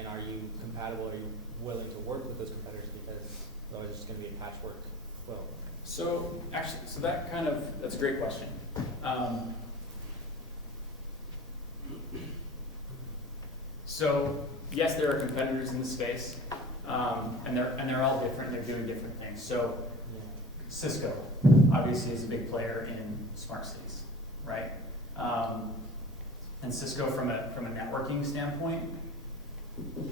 And are you compatible, are you willing to work with those competitors, because otherwise it's just gonna be a patchwork quilt? So actually, that's a great question. So yes, there are competitors in the space, and they're all different. They're doing different things. So Cisco obviously is a big player in smart cities, right? And Cisco, from a networking standpoint,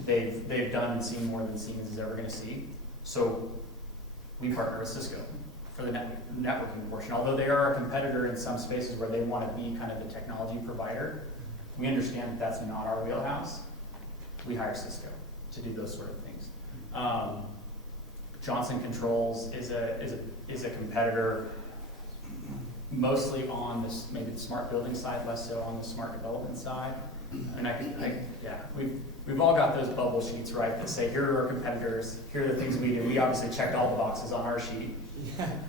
they've done and seen more than Siemens is ever going to see. So we partner with Cisco for the networking portion. Although they are a competitor in some spaces where they want to be kind of the technology provider, we understand that that's not our wheelhouse. We hire Cisco to do those sort of things. Johnson Controls is a competitor, mostly on this, maybe the smart building side, less so on the smart development side. And we've all got those bubble sheets, right, that say, here are our competitors, here are the things we do. We obviously checked all the boxes on our sheet,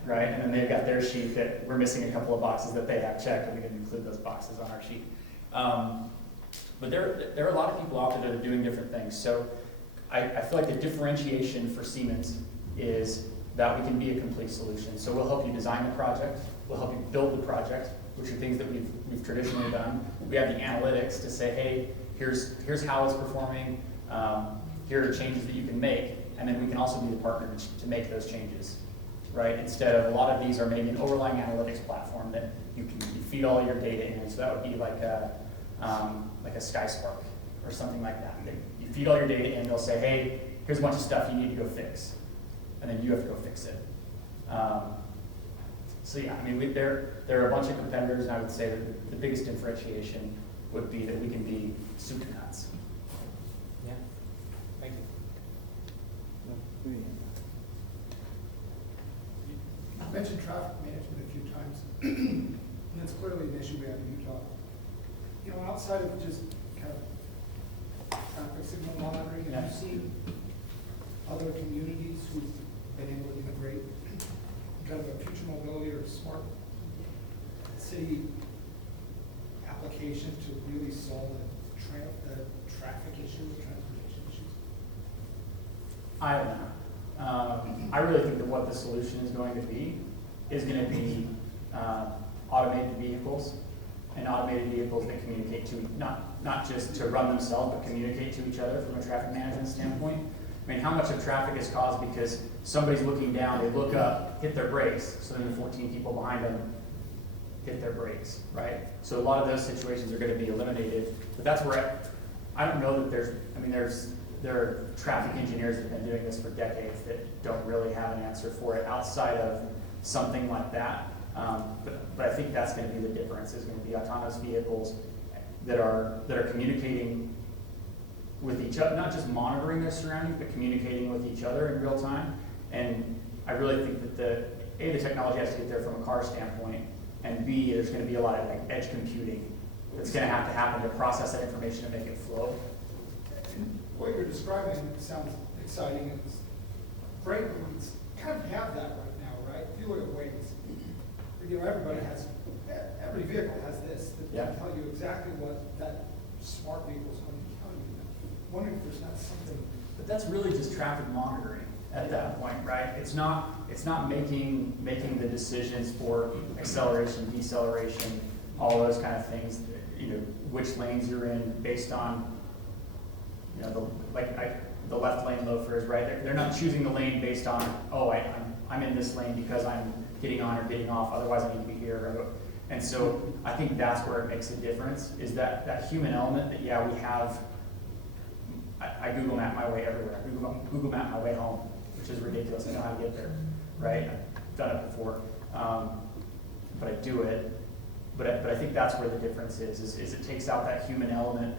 right? And then they've got their sheet that we're missing a couple of boxes that they have checked, and we didn't include those boxes on our sheet. But there are a lot of people out there that are doing different things. So I feel like the differentiation for Siemens is that we can be a complete solution. So we'll help you design the project, we'll help you build the project, which are things that we've traditionally done. We have the analytics to say, hey, here's how it's performing, here are changes that you can make, and then we can also be the partner to make those changes, right? Instead of, a lot of these are maybe an overlying analytics platform that you feed all your data in. So that would be like a SkySpark or something like that. You feed all your data in, they'll say, hey, here's a bunch of stuff you need to go fix, and then you have to go fix it. So yeah, I mean, there are a bunch of competitors, and I would say that the biggest differentiation would be that we can be soup to nuts. Yeah, thank you. You've mentioned traffic management a few times, and that's clearly an issue we have in Utah. You know, outside of just kind of traffic signal monitoring, have you seen other communities who've been able to integrate kind of a future mobility or smart city application to really solve the traffic issues, transportation issues? I don't know. I really think that what the solution is going to be automated vehicles, and automated vehicles that communicate to, not just to run themselves, but communicate to each other from a traffic management standpoint. I mean, how much of traffic is caused because somebody's looking down, they look up, hit their brakes, so then the 14 people behind them hit their brakes, right? So a lot of those situations are going to be eliminated, but that's where I don't know that there are traffic engineers that have been doing this for decades that don't really have an answer for it outside of something like that. But I think that's going to be the difference, is going to be autonomous vehicles that are communicating with each other, not just monitoring their surroundings, but communicating with each other in real time. And I really think that the technology has to get there from a car standpoint, and B, there's going to be a lot of like edge computing that's going to have to happen to process that information and make it flow. And what you're describing sounds exciting, and it's great, but we kind of have that right now, right? If you look at Waze, every vehicle has this that can tell you exactly what that smart vehicle is going to tell you. I'm wondering if there's not something. But that's really just traffic monitoring at that point, right? It's not making the decisions for acceleration, deceleration, all those kind of things. Which lanes you're in based on, the left lane loafers, right? They're not choosing the lane based on, I'm in this lane because I'm getting on or getting off, otherwise I need to be here. And so I think that's where it makes a difference, is that human element that, we have. I Google Map my way everywhere. I Google Map my way home, which is ridiculous. I know how to get there, right? I've done it before, but I do it. But I think that's where the difference is it takes out that human element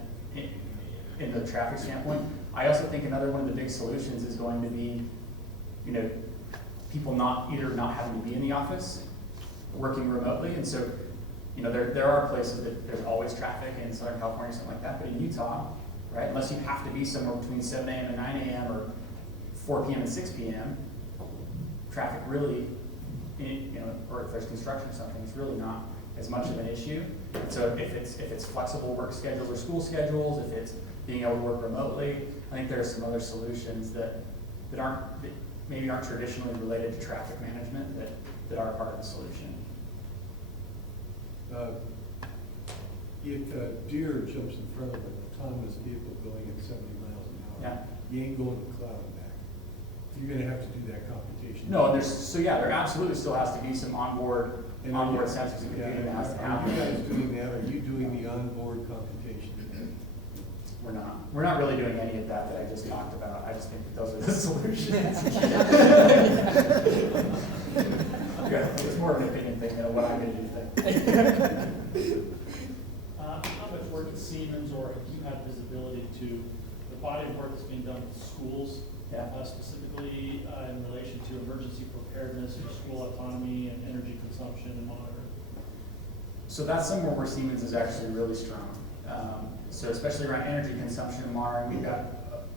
in the traffic standpoint. I also think another one of the big solutions is going to be, people not having to be in the office, working remotely. And so, there are places that there's always traffic in Southern California, something like that. But in Utah, right, unless you have to be somewhere between 7 a.m. and 9 a.m. or 4 p.m. and 6 p.m., traffic really, or if there's construction or something, it's really not as much of an issue. So if it's flexible work schedules or school schedules, if it's being able to work remotely, I think there are some other solutions that maybe aren't traditionally related to traffic management that are part of the solution. If a deer jumps in front of an autonomous vehicle going at 70 miles an hour, Yeah. you ain't going to the cloud and back. You're gonna have to do that computation. No, and there absolutely still has to be some onboard sensors and computing that has to Are you happen. guys doing that? Are you doing the onboard computation? We're not. We're not really doing any of that I just talked about. I just think that those are the solutions. Yeah, it's more of an opinion thing than what I'm going to do. How much work at Siemens, or have you had visibility to the body of work that's being done with schools, Yeah. specifically in relation to emergency preparedness for school autonomy and energy consumption and monitoring? So that's somewhere where Siemens is actually really strong. So especially around energy consumption and monitoring, we've got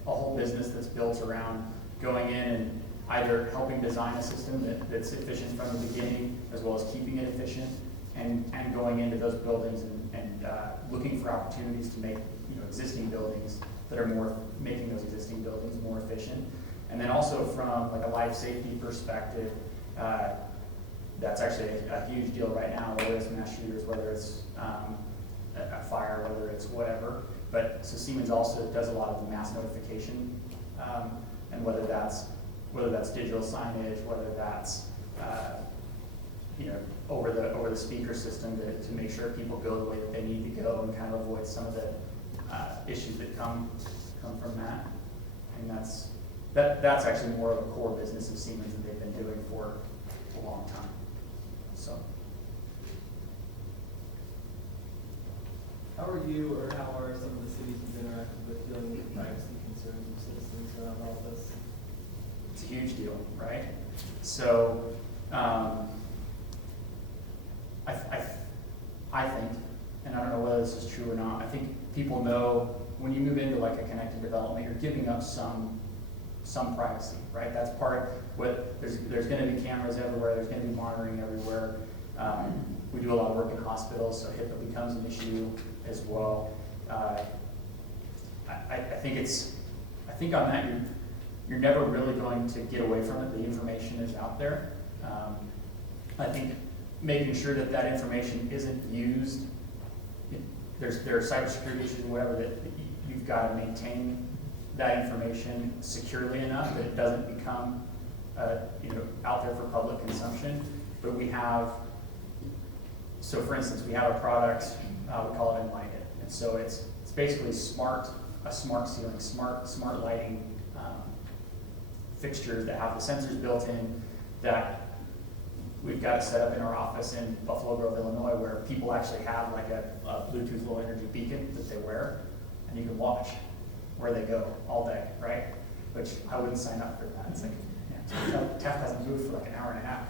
a whole business that's built around going in and either helping design a system that's efficient from the beginning, as well as keeping it efficient, and going into those buildings and looking for opportunities to make existing buildings that are making those existing buildings more efficient. And then also from like a life safety perspective, that's actually a huge deal right now, whether it's mass shooters, whether it's a fire, whether it's whatever. But so Siemens also does a lot of the mass notification, and whether that's digital signage, whether that's over the speaker system to make sure people go the way that they need to go and kind of avoid some of the issues that come from that. And that's actually more of a core business of Siemens that they've been doing for a long time. So. How are you, or how are some of the cities you've interacted with dealing with privacy concerns of citizens around all this? It's a huge deal, right? So, I think, and I don't know whether this is true or not, I think people know when you move into like a connected development, you're giving up some privacy, right? That's part of what, there's gonna be cameras everywhere, there's gonna be monitoring everywhere. We do a lot of work in hospitals, so HIPAA becomes an issue as well. I think on that, you're never really going to get away from it. The information is out there. I think making sure that information isn't used, there are cybersecurity issues or whatever that you've got to maintain that information securely enough that it doesn't become out there for public consumption. But we have, so for instance, we have a product, we call it Enlight It. And so it's basically a smart ceiling, smart lighting fixtures that have the sensors built in that we've got it set up in our office in Buffalo Grove, Illinois, where people actually have like a Bluetooth low energy beacon that they wear, and you can watch where they go all day, right? Which I wouldn't sign up for that. It's like, Taft hasn't moved for like an hour and a half.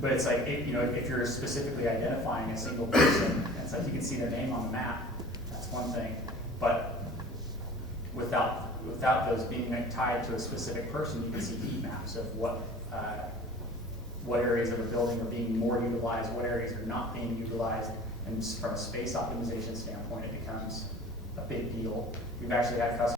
But it's like, if you're specifically identifying a single person, it's like you can see their name on the map. That's one thing. But without those being tied to a specific person, you can see heat maps of what areas of a building are being more utilized, what areas are not being utilized, and from a space optimization standpoint, it becomes a big deal. We've actually had customers